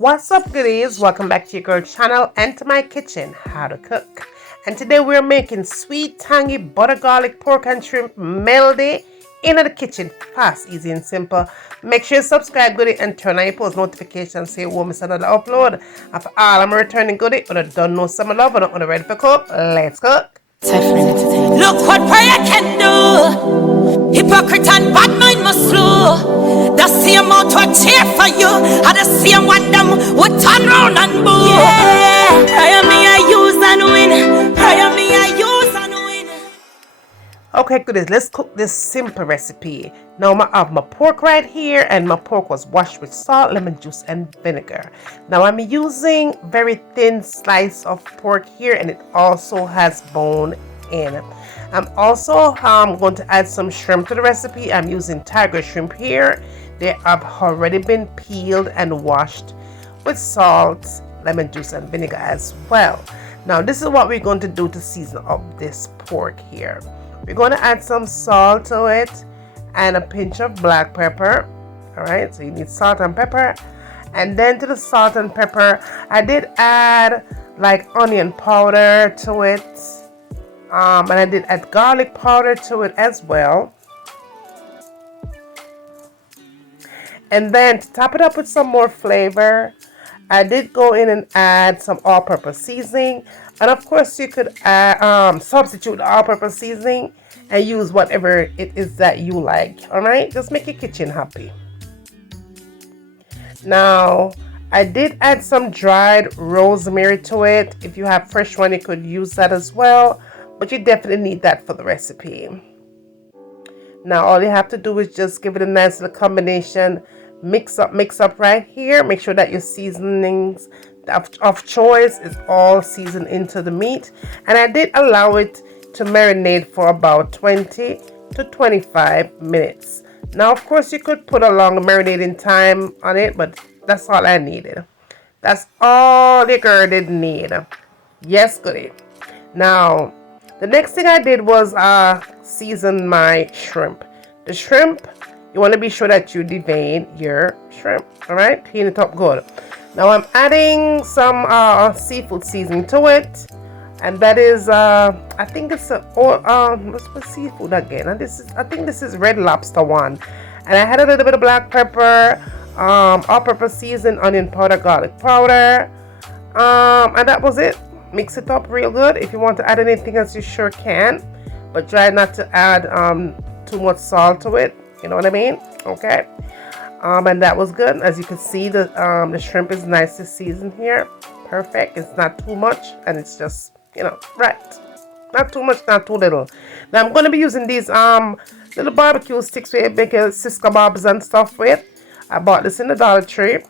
What's up, goodies? Welcome back to your girl channel and to my kitchen, How to Cook. And today we're making sweet, tangy butter garlic pork and shrimp melody in the kitchen. Fast, easy and simple. Make sure you subscribe, goodie, and turn on your post notifications so you won't miss another upload. And for all I'm returning goodie, but I don't know some love and I'm ready for cook. Let's cook. Look what prayer can do. Hypocrite and bad mind must slow. The same amount what cheer for you, and the same one them would turn round and boo. Yeah, prayer me I use and win. Prayer me I use and win. Okay, goodies, let's cook this simple recipe. Now I have my pork right here, and my pork was washed with salt, lemon juice, and vinegar. Now I'm using very thin slice of pork here, and it also has bone in it. I'm also going to add some shrimp to the recipe. I'm using tiger shrimp here. They have already been peeled and washed with salt, lemon juice, and vinegar as well. Now this is what we're going to do to season up this pork here. We're going to add some salt to it and a pinch of black pepper. Alright, so you need salt and pepper. And then to the salt and pepper, I did add like onion powder to it. And I did add garlic powder to it as well. And then to top it up with some more flavor, I did go in and add some all-purpose seasoning. And of course you could substitute the all-purpose seasoning and use whatever it is that you like. Alright, just make your kitchen happy. Now I did add some dried rosemary to it. If you have fresh one, you could use that as well, but you definitely need that for the recipe. Now all you have to do is just give it a nice little combination. Mix up right here. Make sure that your seasonings of choice is all seasoned into the meat. And I did allow it to marinate for about 20 to 25 minutes. Now of course you could put a long marinating time on it, but that's all I needed. That's all your girl did need. Yes, goodie. Now the next thing I did was season my shrimp. The shrimp, you want to be sure that you devein your shrimp. Alright, clean it up good. Now I'm adding some seafood seasoning to it. And that is I think it's what's seafood again? And I think this is Red Lobster one. And I had a little bit of black pepper, all-purpose season, onion powder, garlic powder. And that was it. Mix it up real good. If you want to add anything else, you sure can, but try not to add too much salt to it. You know what I mean? Okay. And that was good. As you can see, the shrimp is nicely seasoned here. Perfect. It's not too much, and it's just, you know, right. Not too much, not too little. Now I'm going to be using these little barbecue sticks where you make sis kebabs and stuff with. I bought this in the Dollar Tree.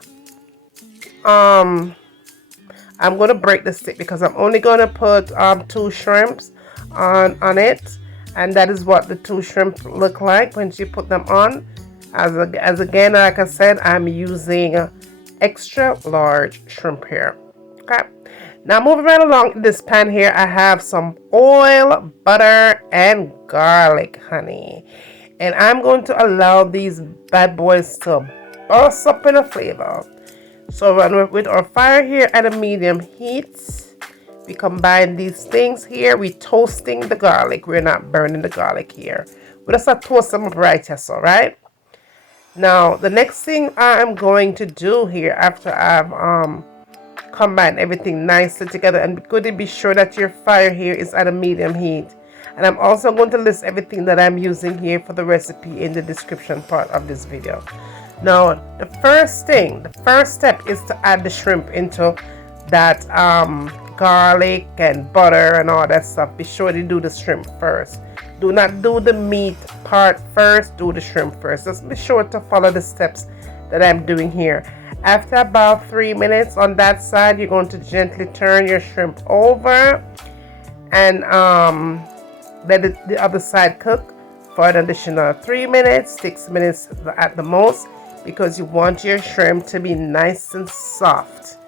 I'm going to break the stick because I'm only going to put 2 shrimps on it. And that is what the 2 shrimp look like when you put them on. As again, like I said, I'm using extra large shrimp here. Okay. Now moving right along in this pan here, I have some oil, butter, and garlic, honey. And I'm going to allow these bad boys to bust up in a flavor. So with our fire here at a medium heat, we combine these things here. We're toasting the garlic. We're not burning the garlic here. We just have to toast them up right here, so right? Now the next thing I'm going to do here after I've combined everything nicely together, and be sure that your fire here is at a medium heat. And I'm also going to list everything that I'm using here for the recipe in the description part of this video. Now the first step is to add the shrimp into that garlic and butter and all that stuff. Be sure to do the shrimp first. Do not do the meat part first, do the shrimp first. Just be sure to follow the steps that I'm doing here. After about 3 minutes on that side, you're going to gently turn your shrimp over and let the other side cook for an additional 3 minutes, 6 minutes at the most, because you want your shrimp to be nice and soft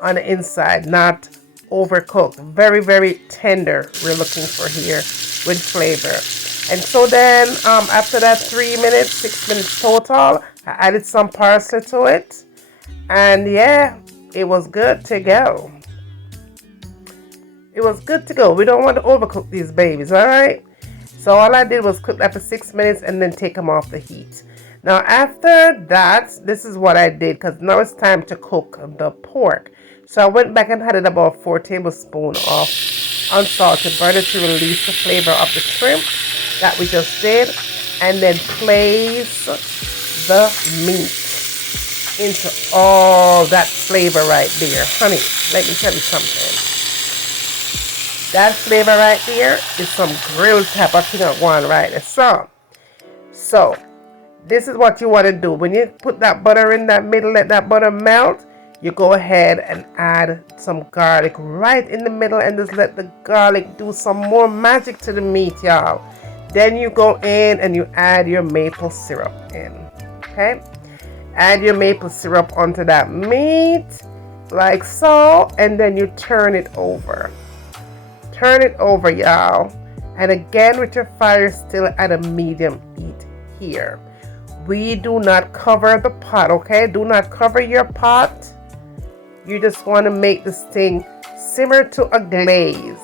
on the inside, not overcooked. Very, very tender we're looking for here with flavor. And so then after that 3 minutes, 6 minutes total, I added some parsley to it. And yeah, it was good to go. It was good to go. We don't want to overcook these babies, all right? So all I did was cook that for 6 minutes and then take them off the heat. Now after that, this is what I did, because now it's time to cook the pork. So I went back and added about 4 tablespoons of unsalted butter to release the flavor of the shrimp that we just did, and then place the meat into all that flavor right there. Honey, let me tell you something. That flavor right there is some grilled type of thing at one right there. So this is what you want to do. When you put that butter in that middle, let that butter melt, you go ahead and add some garlic right in the middle and just let the garlic do some more magic to the meat, y'all. Then you go in and you add your maple syrup in. Okay? Add your maple syrup onto that meat like so, and then you turn it over. Turn it over, y'all. And again, with your fire still at a medium heat here. We do not cover the pot, okay? Do not cover your pot. You just want to make this thing simmer to a glaze.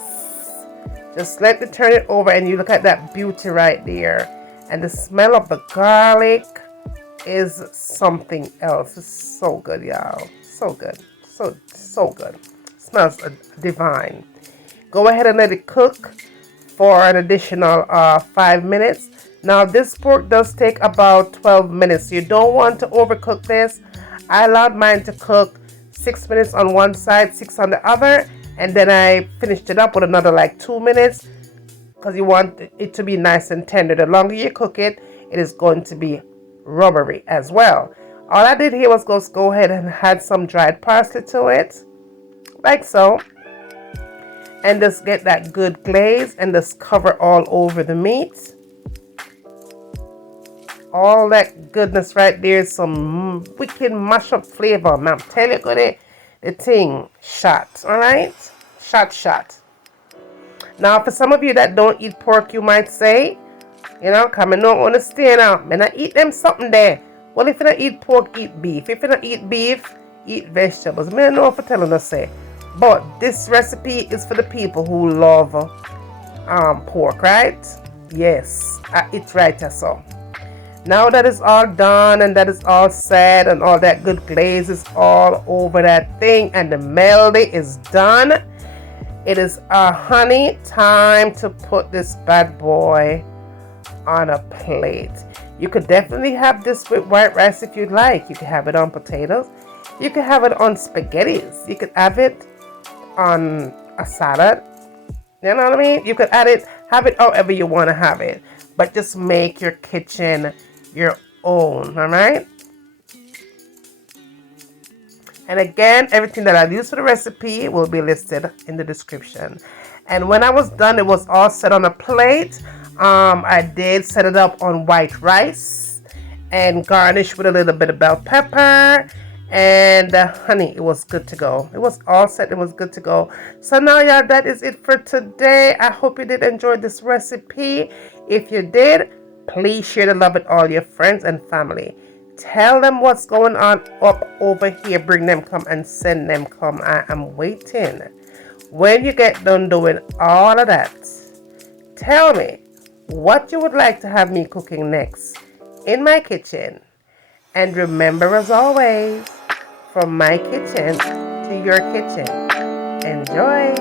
Just let it turn it over, and you look at that beauty right there. And the smell of the garlic is something else. It's so good, y'all. So good. So good. Smells divine. Go ahead and let it cook for an additional 5 minutes. Now this pork does take about 12 minutes. You don't want to overcook this. I allowed mine to cook 6 minutes on one side, 6 on the other, and then I finished it up with another like 2 minutes, because you want it to be nice and tender. The longer you cook it, it is going to be rubbery as well. All I did here was just go ahead and add some dried parsley to it, like so. And just get that good glaze and just cover all over the meat. All that goodness right there is some wicked mashup flavor, man. Tell you good, the thing shot, all right? Shot. Now, for some of you that don't eat pork, you might say, you know, come and don't understand now. Man, I eat them something there. Well, if you don't eat pork, eat beef. If you don't eat beef, eat vegetables. I don't know what I'm telling you to say. But this recipe is for the people who love pork, right? Yes, it's right as so. Now that is all done and that is all set and all that good glaze is all over that thing and the melody is done, it is honey time to put this bad boy on a plate. You could definitely have this with white rice if you'd like. You could have it on potatoes. You could have it on spaghettis. You could have it on a salad. You know what I mean? You could have it however you want to have it, but just make your kitchen your own. All right? And again, everything that I've used for the recipe will be listed in the description. And when I was done, it was all set on a plate. I did set it up on white rice and garnish with a little bit of bell pepper and honey. It was good to go. It was all set. It was good to go. So now, y'all, that is it for today. I hope you did enjoy this recipe. If you did, please share the love with all your friends and family. Tell them what's going on up over here. Bring them come and send them come. I am waiting. When you get done doing all of that, tell me what you would like to have me cooking next in my kitchen. And remember, as always, from my kitchen to your kitchen. Enjoy!